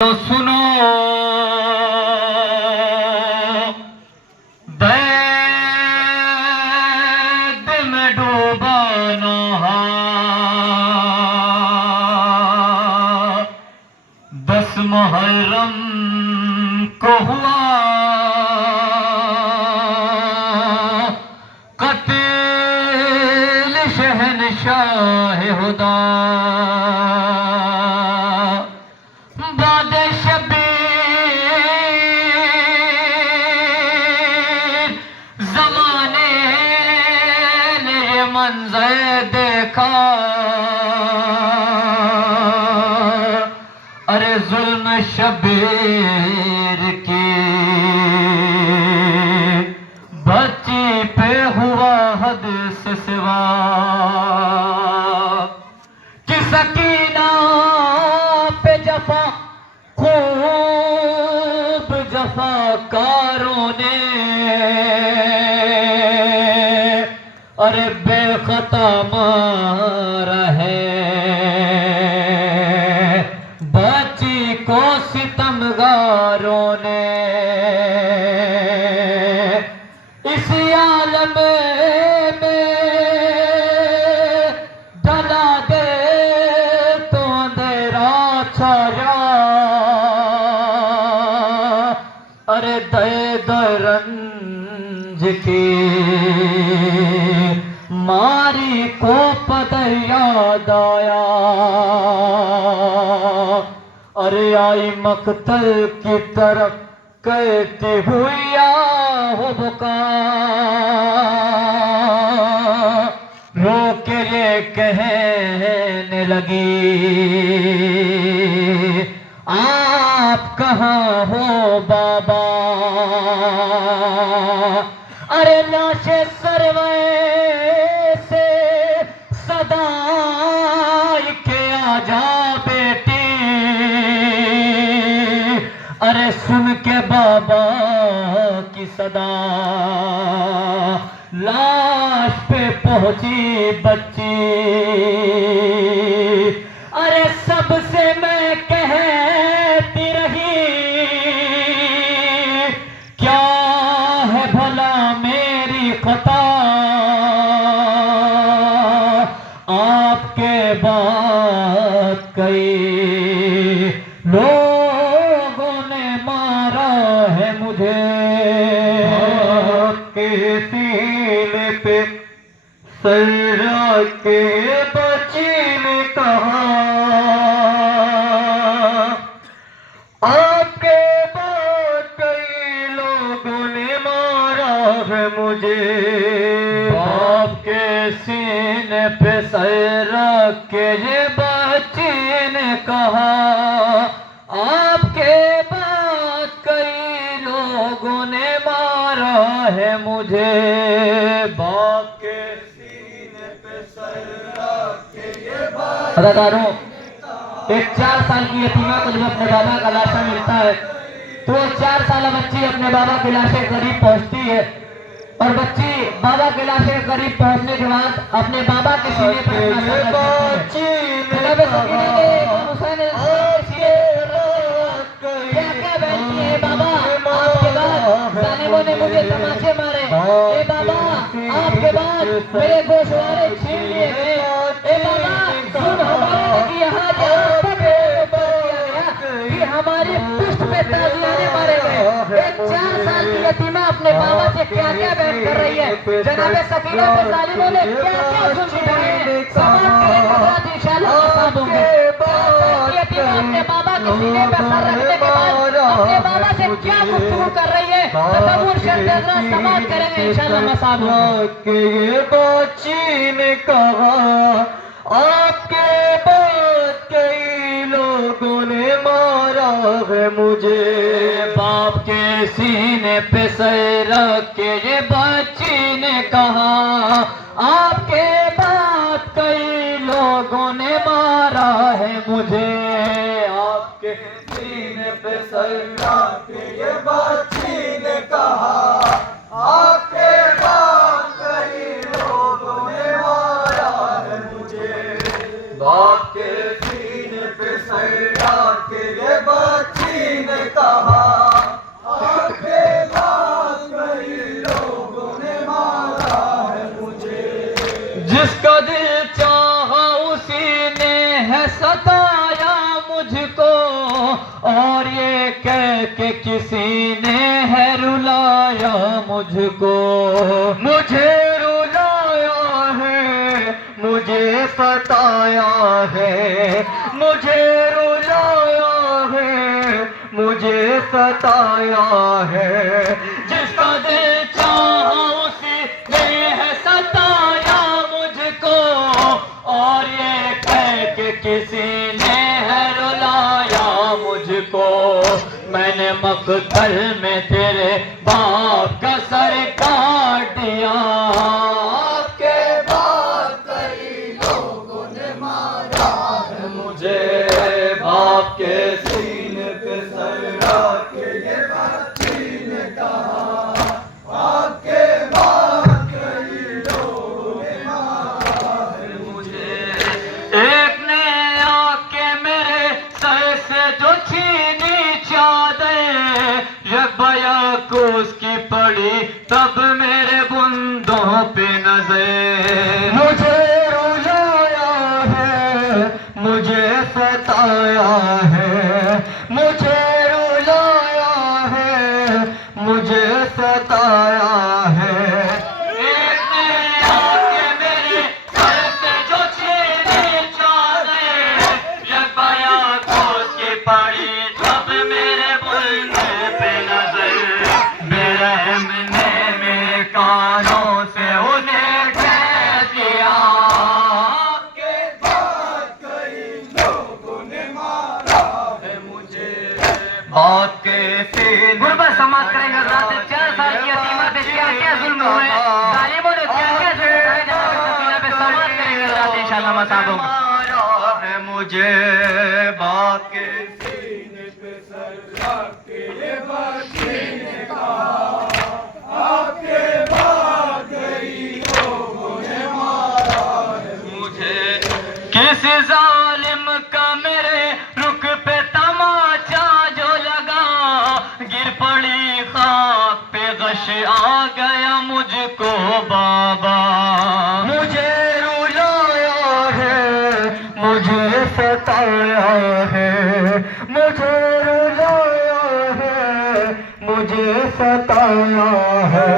तो सुनो बैद में डूबा नहा 10 मुहर्रम को हुआ कत्ल शहनशाह हुदा मंजर देखा अरे जुल्म शबीर की बच्ची पे हुआ हद से सिवा कि सकीना पे जफा खूब जफाकारों ने अरे बेखता मारा है बच्ची को सितमगारों ने इस आलम में डला दे तो अंधेरा छाया अरे दे दरंज की मारी को पदर याद आया अरे आई मकतल की तरफ कहती हुई हो बुका रो के ये कहने लगी आप कहाँ हो बाबा अरे लाशे सरवे सदाई के आजा बेटी अरे सुन के बाबा की सदा लाश पे पहुंची बच्ची अरे सबसे मैं कहती रही क्या है भला मेरी खता आपके बाद कई लोगों ने मारा है मुझे आपके सीने पे सर के बच्ची ने कहा आपके बाद कई लोगों ने मारा है मुझे आपके सीने पे सर रख के ये बच्ची ने कहा आपके बाद कई लोगों ने मारा है मुझे बाप के सीने पे सर रख के ये अदाकारों एक 4 साल की यतीमा को जब अपने बाबा का लाशा मिलता है तो 4 साल बच्ची अपने बाबा के लाशे करीब पहुंचती है और बच्ची बाबा के लाशे के करीब पहुंचने के बाद अपने बाबा के सीने पर अपना सर रखती है। क्या बैठती है बाबा आपके बाद जालिमों ने मुझे तमाचे मारे ए बाबा आपके बाद मेरे गोशवारे छीन लिए गए ए बाबा सुन हमारे की यहाँ हमारी पुष्ट पे ताजियाने मारे गए एक 4 साल की यतीमा अपने बाबा से क्या क्या बैठ कर रही है जनाबे सकीना पे जालिमों ने क्या क्या जुल्म ढाए समाज के अपराध इंशाअल्लाह साफ होंगे यतीमा अपने बाबा के सीने पे सर रखने के बाद अपने बाबा से क्या गुफ्तगू कर रही है तसव्वुर शर्त समाज करेंगे इंशाअल्लाह मसाब होंगे ये बच्ची ने कहा आपके बाद कई लोगों ने मारा है मुझे बाप के सीने पे सर रख के ये बच्ची ने कहा आपके बाद कई लोगों ने मारा है मुझे आपके सीने पे सर रख के ये बच्ची ने कहा आपके बाद कई लोगों ने मारा है मुझे बाप के सीने पे सर रख के ये बच्ची कहा, आपके बाद कई लोगों ने मारा है मुझे। जिसका दिल चाहा उसी ने है सताया मुझको, और ये कह के किसी ने है रुलाया मुझको। मुझे रुलाया है, मुझे सताया है, मुझे रुलाया है, मुझे सताया है। जिसका दिल चाहा उसी ने है सताया मुझको, और ये कह के किसी ने है रुलाया मुझको। मैंने मकतल में तेरे बाप का सर काट दिया, आपके बाद कई लोगों ने मारा है मुझे। बाप के सीने पे सर रख के ये बच्ची ने कहा, आपके बाद कई लोगों ने मारा है मुझे। एक ने आके मेरे सर से जो छीनी चादर, रब्बया को उसकी पड़ी तब मेरे बुंदों पे नजर। मुझे रुलाया है, मुझे सताया है, मुझे रुलाया है, मुझे सताया है। एक ने आके मेरे सर से जो छीनी चादर, रब्बया को उसकी पड़ी तब मेरे बुंदे पे नजर। बेरहम ने मेरे कानों से उन्हें कह दिया, आपके बाद कई लोगों ने मारा है मुझे। बाप के सीने गुर्बत समाप्त करेंगे हज़रात। 4 साल की यतीमा पे क्या जुल्म हुए, जालिमों ने क्या जुल्म उठाए, जनाब सकीना पे समाप्त करेंगे हज़रात इंशाअल्लाह मसाबों। मारा है मुझे। बाप के सीने पे सर रख के ये बच्ची ने कहा, आपके बाद कई लोगों ने मारा है मुझे। किस जालिम का मेरे रुख पे तमाचा जो लगा, गिर पड़ी खाक पे गश आ गया मुझको बाबा। मुझे रुलाया है, मुझे सताया है, मुझे रुलाया है, मुझे सताया है।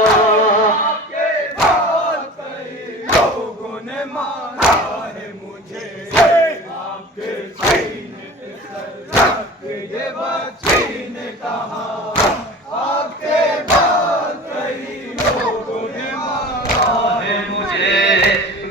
आपके बाद कई लोगों ने मारा है मुझे। आपके सीने पे सर रख के ये बच्ची ने कहा, आपके बाद कई लोगों ने मारा है मुझे।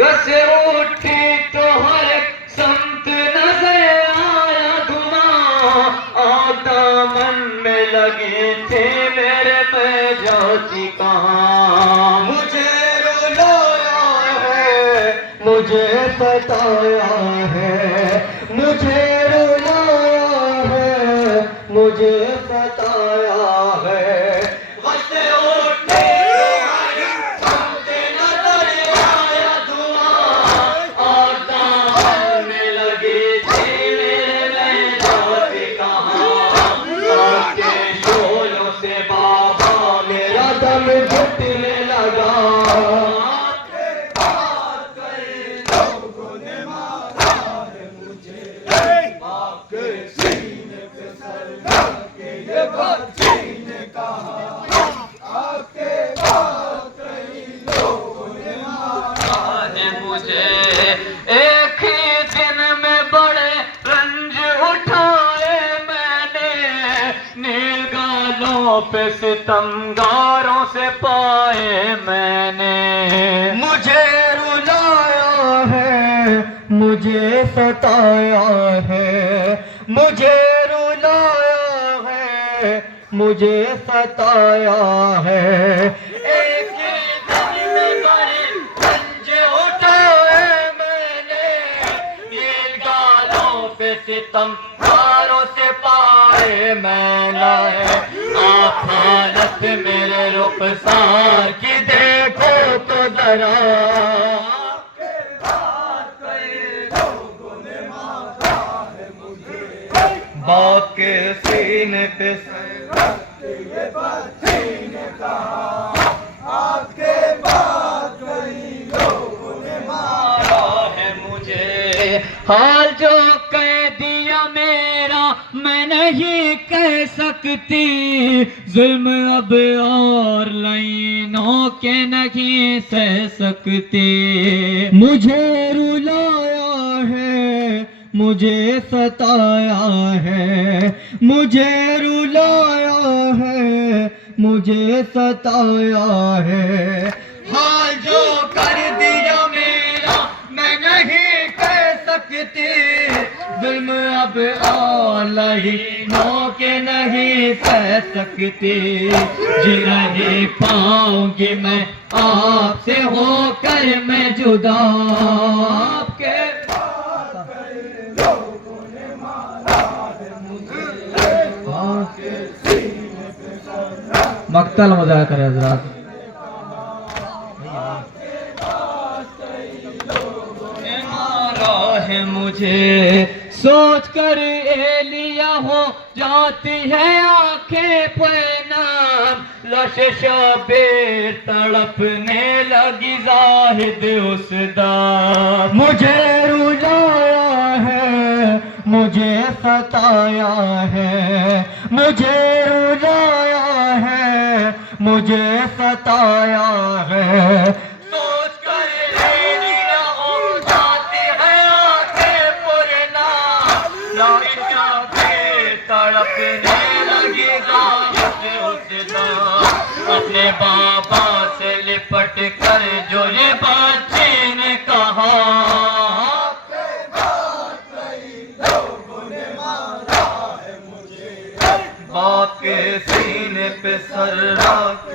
गस उठी तो हर एक संत नजर आया धुआं, और दामन में लगी थी मेरे पे जाती कहाँ। मुझे रुलाया है, मुझे सताया है, मुझे रुलाया है, मुझे सताया है। गस उठी घुटने लगा। आपके बाद कई लोगों ने मारा है मुझे। आपके सीने पे सर रख के ये बच्ची ने कहा, आपके बाद कई लोगों ने मारा है मुझे एक ही दिन में बड़े रंज उठाए मैंने, नील गालों पे सितमगारों से पाए मैंने। मुझे रुलाया है, मुझे सताया है, मुझे रुलाया है, मुझे सताया है। एक ही दिन में बड़े रंज उठाए मैंने, नील गालों पे सितम कारों से पाए मैंने आप हालत मेरे रुखसार की देखो तो जरा बाप के सीने पे सर रख के ये बच्ची ने कहा आपके बात कई लोगों ने मारा है मुझे हाल जो कह दिया मेरा मैं नहीं कह सकती जुल्म अब और लाइनों के नहीं सह सकती मुझे रुलाया है मुझे सताया है मुझे रुलाया है मुझे सताया है हाल जो कर दिया मेरा मैं नहीं कह सकती जुल्म अब और लाइनों के नहीं सह सकती जी नहीं पाऊंगी मैं आपसे होकर मैं जुदा आपके मक्तल मजा करे हजरात मारा है मुझे सोच कर एलिया हो जाती है आंखें पैनाम लश शबीर तड़पने लगी जाहिद उस दाम मुझे रुलाया है मुझे सताया है मुझे रुलाया है मुझे सताया है सोच कर एलिया हो जाती है आंखें पुरना लश शबीर तड़पने लगी जाहिद उस दाम अपने बाबा से लिपट कर जो ये बच्ची ने कहा बाप के सीने पे सर रख